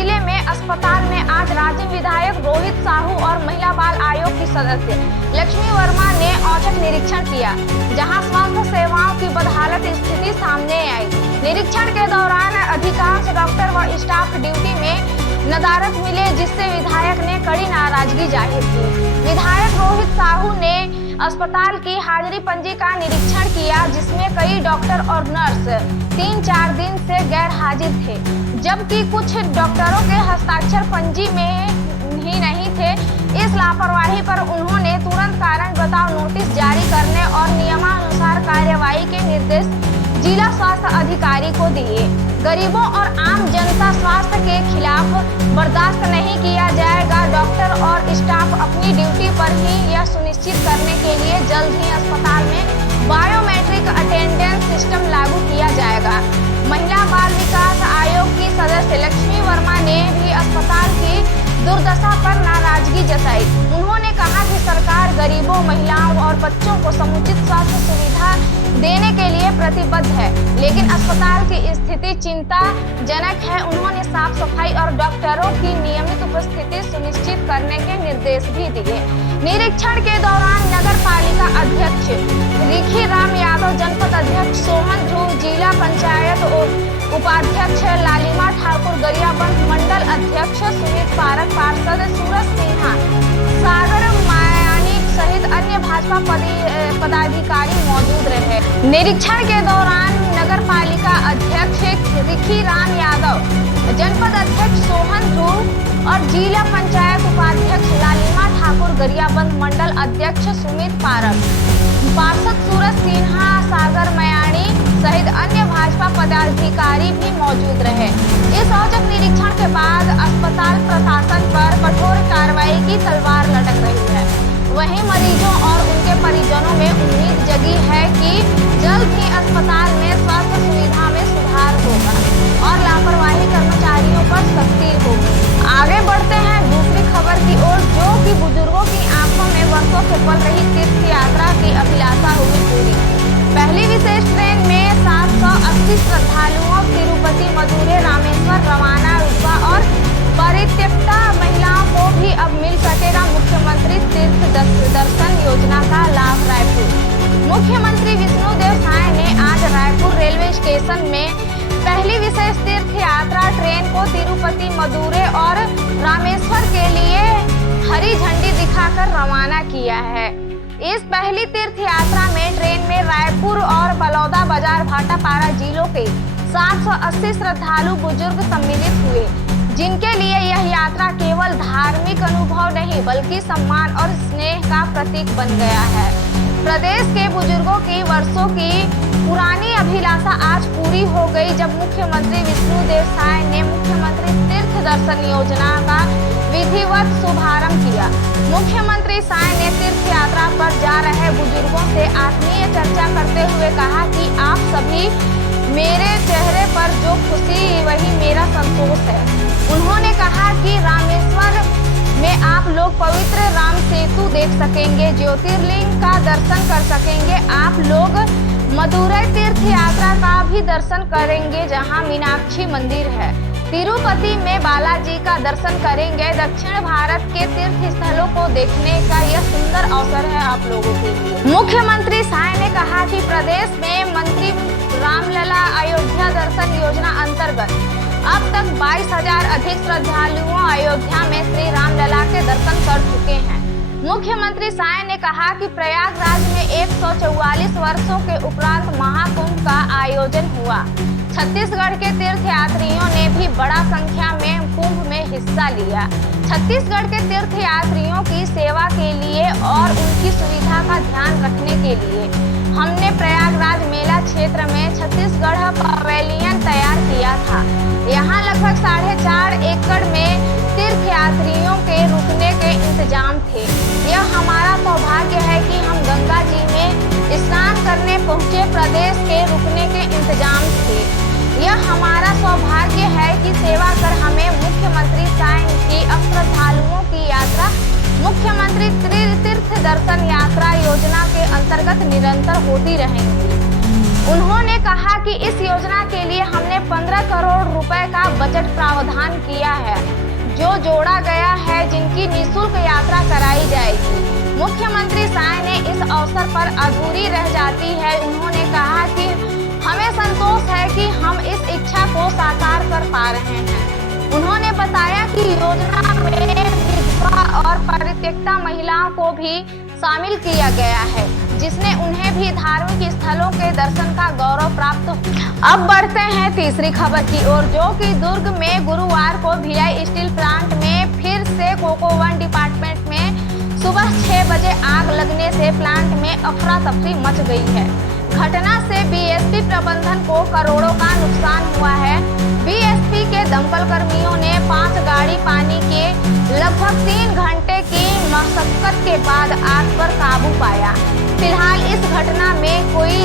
जिले में अस्पताल में आज राज्य विधायक रोहित साहू और महिला बाल आयोग की सदस्य लक्ष्मी वर्मा ने औचक निरीक्षण किया, जहां स्वास्थ्य सेवाओं की बदहालत स्थिति सामने आई। निरीक्षण के दौरान अधिकांश डॉक्टर व स्टाफ ड्यूटी में नदारद मिले, जिससे विधायक ने कड़ी नाराजगी जाहिर की। विधायक रोहित साहू ने अस्पताल की हाजिरी पंजी का निरीक्षण किया, जिसमें कई डॉक्टर और नर्स 3-4 दिन से गैर हाजिर थे, जबकि कुछ डॉक्टरों के हस्ताक्षर पंजी में ही नहीं थे। इस लापरवाही पर उन्होंने तुरंत कारण बताओ नोटिस जारी करने और नियमानुसार कार्यवाही के निर्देश जिला स्वास्थ्य अधिकारी को दिए। गरीबों और आम जनता स्वास्थ्य के खिलाफ बर्दाश्त नहीं किया जाएगा। डॉक्टर और स्टाफ अपनी ड्यूटी पर ही यह सुनिश्चित करने के लिए जल्द ही अस्पताल में बायोमेट्रिक अटेंडेंस सिस्टम लागू किया जाएगा। महिला बाल विकास आयोग की सदस्य लक्ष्मी वर्मा ने भी अस्पताल की दुर्दशा पर नाराजगी जताई। उन्होंने कहा कि सरकार गरीबों, महिलाओं और बच्चों को समुचित स्वास्थ्य सुविधा देने के लिए प्रतिबद्ध है, लेकिन अस्पताल की स्थिति चिंताजनक है। उन्होंने साफ सफाई और डॉक्टरों की नियमित उपस्थिति सुनिश्चित करने के निर्देश भी दिए। निरीक्षण के दौरान नगर पालिका अध्यक्ष रिखी राम यादव, जनपद अध्यक्ष सोहन ध्रुव, जिला पंचायत उपाध्यक्ष लालिमा ठाकुर, गरियाबंद मंडल अध्यक्ष सुमित पारक, पार्षद सूरज सिन्हा, सागर मायानी सहित अन्य भाजपा पदाधिकारी मौजूद रहे। निरीक्षण के दौरान नगर पालिका अध्यक्ष रिखी राम यादव, जनपद अध्यक्ष सोहन ध्रुव और जिला पंचायत उपाध्यक्ष लालिमा ठाकुर, गरियाबंद मंडल अध्यक्ष सुमित पारक, पार्षद सूरज सिन्हा, सागर मयानी सहित अन्य भाजपा पदाधिकारी भी मौजूद रहे। इस औचक निरीक्षण के बाद अस्पताल प्रशासन पर कठोर कार्रवाई की तलवार लटक रही है। वहीं मरीजों और उनके परिजनों में उम्मीद जगी है कि जल्द ही अस्पताल में स्वास्थ्य सुविधा में सुधार होगा और लापरवाही कर्मचारियों पर सख्ती होगी। आगे बढ़ते हैं दूसरी खबर की ओर, जो कि बुजुर्गों की आंखों में वर्षों से पल रही तीर्थ यात्रा की अभिलाषा हुई पूरी। पहली विशेष ट्रेन में 780 श्रद्धालुओं तिरुपति, मदुरै, रामेश्वर रवाना हुआ और परित्यक्ता महिलाओं को भी अब मिल सकेगा मुख्यमंत्री तीर्थ दर्शन योजना का लाभ। रायपुर मुख्यमंत्री विष्णुदेव साय ने आज रायपुर रेलवे स्टेशन में पहली विशेष तीर्थ यात्रा ट्रेन को तिरुपति, मदुरै और रामेश्वर के लिए हरी झंडी दिखाकर रवाना किया है। इस पहली तीर्थ यात्रा में ट्रेन में रायपुर और बलौदा बाजार, भाटापारा जिलों के 780 श्रद्धालु बुजुर्ग सम्मिलित हुए, जिनके लिए यह यात्रा केवल धार्मिक अनुभव नहीं बल्कि सम्मान और स्नेह का प्रतीक बन गया है। प्रदेश के बुजुर्गों की वर्षों की पुरानी अभिलाषा आज पूरी हो गई, जब मुख्यमंत्री विष्णुदेव साय ने मुख्यमंत्री तीर्थ दर्शन योजना का विधिवत शुभारंभ किया। मुख्यमंत्री साय ने तीर्थ यात्रा पर जा रहे बुजुर्गों से आत्मीय चर्चा करते हुए कहा कि आप सभी मेरे चेहरे पर जो खुशी वही मेरा संतोष है। उन्होंने कहा कि रामेश्वर में आप लोग पवित्र राम सेतु देख सकेंगे, ज्योतिर्लिंग का दर्शन कर सकेंगे। आप लोग मदुरै तीर्थ यात्रा का भी दर्शन करेंगे, जहां मीनाक्षी मंदिर है। तिरुपति में बालाजी का दर्शन करेंगे। दक्षिण भारत के तीर्थ स्थलों को देखने का यह सुंदर अवसर है आप लोगों के लिए। मुख्यमंत्री साय ने कहा कि प्रदेश में मंत्री रामलला अयोध्या दर्शन योजना अंतर्गत अब तक 22,000 अधिक श्रद्धालुओं अयोध्या में श्री रामलला के दर्शन कर चुके हैं। मुख्यमंत्री साय ने कहा कि प्रयागराज में 144 वर्षों के उपरांत महाकुंभ का आयोजन हुआ। छत्तीसगढ़ के तीर्थ यात्रियों ने भी बड़ा संख्या में कुंभ में हिस्सा लिया। छत्तीसगढ़ के तीर्थ यात्रियों की सेवा के लिए और उनकी सुविधा का ध्यान रखने के लिए हमने प्रयागराज मेला क्षेत्र में छत्तीसगढ़ पवेलियन तैयार किया था। यहाँ लगभग 4.5 एकड़ में तीर्थ यात्रियों के रुकने के इंतजाम थे। यह हमारा सौभाग्य है कि हम गंगा जी में स्नान करने पहुँचे। प्रदेश के रुकने के इंतजाम थे। यह हमारा सौभाग्य है कि सेवा कर हमें मुख्यमंत्री साय की अब श्रद्धालुओं की यात्रा मुख्यमंत्री तीर्थ दर्शन यात्रा योजना के अंतर्गत निरंतर होती रहेंगी। उन्होंने कहा कि इस योजना के लिए हमने 15 करोड़ रुपए का बजट प्रावधान किया है, जो जोड़ा गया है, जिनकी निःशुल्क यात्रा कराई जाएगी। मुख्यमंत्री साय ने इस अवसर पर अधूरी रह जाती है। उन्होंने कहा कि हमें संतोष है कि हम इस इच्छा को साकार कर पा रहे हैं। उन्होंने बताया कि योजना में विधवा और परित्यक्ता महिलाओं को भी शामिल किया गया है, जिसने उन्हें भी धार्मिक स्थलों के दर्शन का गौरव प्राप्त हो। अब बढ़ते हैं तीसरी खबर की ओर, जो कि दुर्ग में गुरुवार को भिलाई स्टील प्लांट में फिर से कोको वन डिपार्टमेंट में सुबह 6 बजे आग लगने से प्लांट में अफरा तफरी मच गई है। घटना से बीएसपी प्रबंधन को करोड़ों का नुकसान हुआ है। बीएसपी के दमकल कर्मियों ने 5 गाड़ी पानी के लगभग 3 घंटे की मशक्कत के बाद आग पर काबू पाया। फिलहाल इस घटना में कोई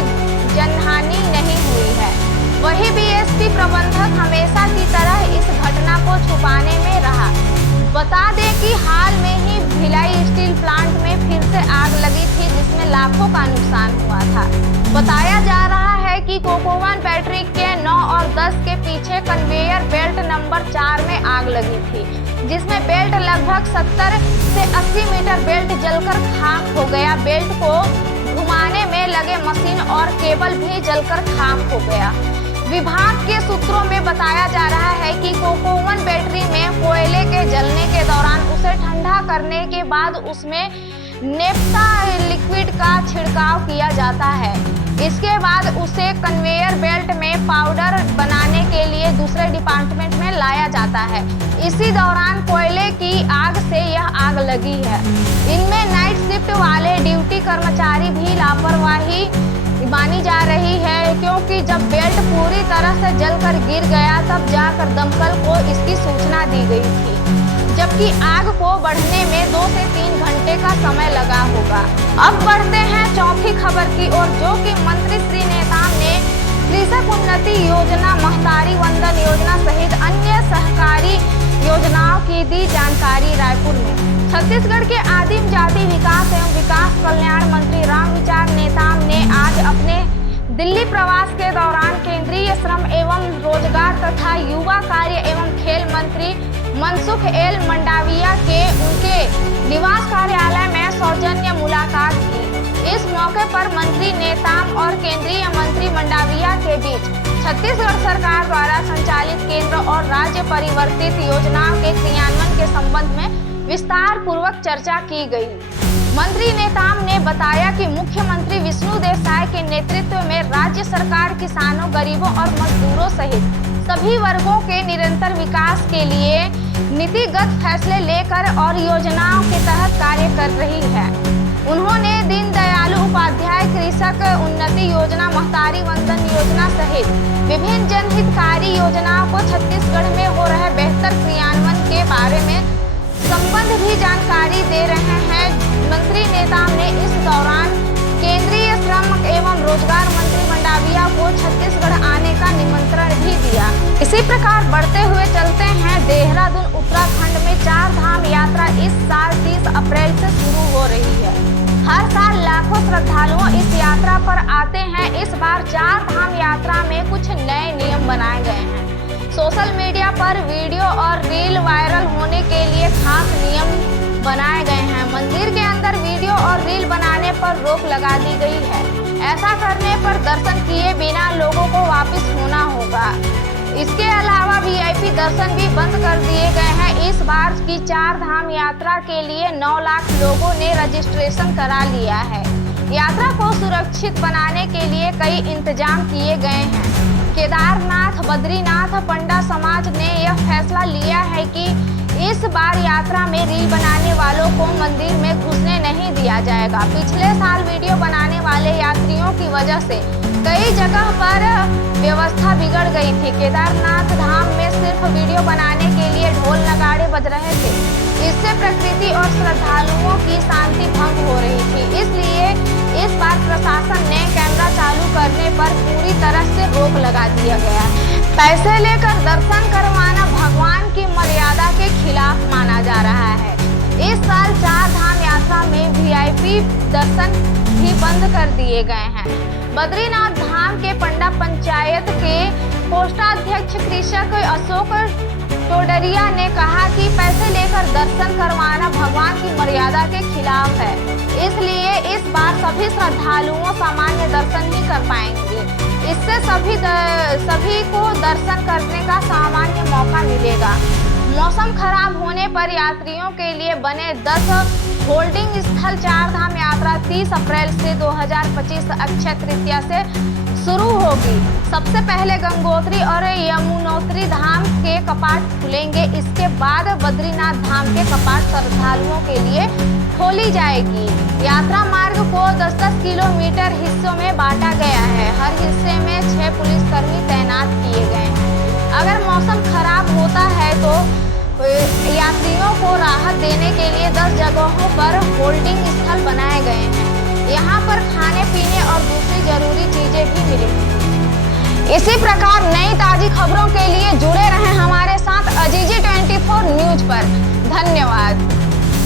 जनहानि नहीं हुई है। वहीं बीएसपी प्रबंधक हमेशा की तरह इस घटना को छुपाने में रहा। बता दें कि हाल में ही भिलाई स्टील प्लांट में फिर से आग लगी थी, जिसमें लाखों का नुकसान हुआ था। बताया जा रहा है कि कोको वन बैटरी के 9 और 10 के पीछे कन्वेयर बेल्ट नंबर 4 में आग लगी थी, जिसमें बेल्ट लगभग 70 से 80 मीटर बेल्ट जलकर खाक हो गया। बेल्ट को घुमाने में लगे मशीन और केबल भी जलकर खाक हो गया। विभाग के सूत्रों में बताया जा रहा है कि कोको वन बैटरी में कोयले के जलने के दौरान उसे ठंडा करने के बाद उसमें नेफ्था लिक्विड का छिड़काव किया जाता है। इसके बाद उसे कन्वेयर बेल्ट में पाउडर बनाने के लिए दूसरे डिपार्टमेंट में लाया जाता है। इसी दौरान कोयले की आग से यह आग लगी है। इनमें नाइट शिफ्ट वाले ड्यूटी कर्मचारी भी लापरवाही मानी जा रही है, क्योंकि जब बेल्ट पूरी तरह से जलकर गिर गया तब जाकर दमकल को इसकी सूचना दी गई थी, जबकि आग को बढ़ने में 2 से 3 घंटे का समय लगा होगा। अब बढ़ते हैं चौथी खबर की ओर, जो कि मंत्री श्री नेताम ने कृषक उन्नति योजना, महतारी वंदन योजना सहित अन्य सहकारी योजनाओं की दी जानकारी। रायपुर में छत्तीसगढ़ के आदिम जाति विकास एवं विकास कल्याण मंत्री रामविचार नेताम ने आज अपने दिल्ली प्रवास के दौरान केंद्रीय श्रम एवं रोजगार तथा युवा कार्य एवं खेल मंत्री मनसुख एल मंडाविया के उनके निवास कार्यालय में सौजन्य मुलाकात की। इस मौके पर मंत्री नेताम और केंद्रीय मंत्री मंडाविया के बीच छत्तीसगढ़ सरकार द्वारा संचालित केंद्र और राज्य परिवर्तित योजनाओं के क्रियान्वयन के संबंध में विस्तार पूर्वक चर्चा की गई। मंत्री नेताम ने बताया कि मुख्यमंत्री विष्णुदेव साय के नेतृत्व में राज्य सरकार किसानों, गरीबों और मजदूरों सहित सभी वर्गों के निरंतर विकास के लिए नीतिगत फैसले लेकर और योजनाओं के तहत कार्य कर रही है। उन्होंने दीनदयालु उपाध्याय कृषक उन्नति योजना, महतारी वंदन योजना सहित विभिन्न जनहितकारी योजनाओं को छत्तीसगढ़ में हो रहे बेहतर क्रियान्वयन के बारे में संबंध भी जानकारी दे रहे हैं। मंत्री नेताम ने इस दौरान केंद्रीय श्रम एवं रोजगार मंत्री मंडाविया को छत्तीसगढ़ आने का निमंत्रण भी दिया। इसी प्रकार बढ़ते हुए चलते हैं देहरादून उत्तराखंड में 4 धाम यात्रा इस साल 30 अप्रैल से शुरू हो रही है। हर साल लाखों श्रद्धालुओं इस यात्रा पर आते हैं। इस बार 4 धाम यात्रा में कुछ नए नियम बनाए गए हैं। सोशल मीडिया पर वीडियो और रील वायरल होने के लिए खास नियम बनाए गए हैं। मंदिर के अंदर वीडियो और रील बनाने पर रोक लगा दी गई है। ऐसा करने पर दर्शन किए बिना लोगों को वापस होना होगा। इसके अलावा वीआईपी दर्शन भी बंद कर दिए गए हैं। इस बार की 4 धाम यात्रा के लिए 9 लाख लोगों ने रजिस्ट्रेशन करा लिया है। यात्रा को सुरक्षित बनाने के लिए कई इंतजाम किए गए हैं। केदारनाथ, बद्रीनाथ पंडा समाज ने यह फैसला लिया है कि इस बार यात्रा में रील बनाने वालों को मंदिर में घुसने नहीं दिया जाएगा। पिछले साल वीडियो बनाने वाले यात्रियों की वजह से कई जगह पर व्यवस्था बिगड़ गई थी। केदारनाथ धाम में सिर्फ वीडियो बनाने के लिए ढोल नगाड़े बज रहे थे। इससे प्रकृति और श्रद्धालुओं की शांति भंग हो रही थी। इसलिए इस बार प्रशासन ने कैमरा चालू करने पर पूरी तरह से रोक लगा दिया गया। पैसे लेकर दर्शन करवाना भगवान की मर्यादा के खिलाफ माना जा रहा है। इस साल 4 धाम यात्रा में वीआईपी वीआईपी दर्शन भी बंद कर दिए गए हैं। बद्रीनाथ धाम के पंडा पंचायत के कोषाध्यक्ष कृषक अशोक टोडरिया ने कहा कि पैसे लेकर दर्शन करवाना भगवान की मर्यादा के खिलाफ है, इसलिए इस बार सभी श्रद्धालुओं सामान्य दर्शन ही कर पाएंगे। इससे सभी को दर्शन करने का सामान्य मौका मिलेगा। मौसम खराब होने पर यात्रियों के लिए बने 10 होल्डिंग स्थल चारधाम यात्रा 30 अप्रैल से 2025 अक्षय तृतीया से शुरू होगी। सबसे पहले गंगोत्री और यमुनोत्री धाम के कपाट खुलेंगे। इसके बाद बद्रीनाथ धाम के कपाट श्रद्धालुओं के लिए खोली जाएगी। यात्रा मार्ग को 10-10 किलोमीटर हिस्सों में बांटा गया है। हर हिस्से में 6 पुलिसकर्मी तैनात किए गए हैं। अगर मौसम खराब होता है तो यात्रियों को राहत देने के लिए 10 जगहों पर होल्डिंग स्थल बनाए गए हैं। यहाँ पर खाने पीने और दूसरी जरूरी चीजें भी मिलेंगी। इसी प्रकार नई ताजी खबरों के लिए जुड़े रहें हमारे साथ अजीजी 24 न्यूज पर। धन्यवाद।